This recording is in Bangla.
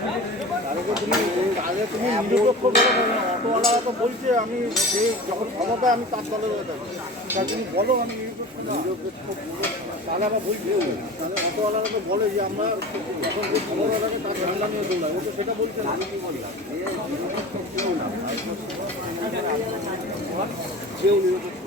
আগে তুমি নিরপেক্ষ বলো না, তো বলছে আমি যে যখন ক্ষমতা আমি তার দলে রয়ে থাকি তা তুমি বলো আমি নিরপেক্ষ। নিরপেক্ষ তাহলে আবার বলছি তাহলে অটোওয়ালারা তো বলে যে আমরা যে খবর তার ঝামেলা নিয়ে দৌড়াই ও সেটা বলছে কেউ নিরপেক্ষ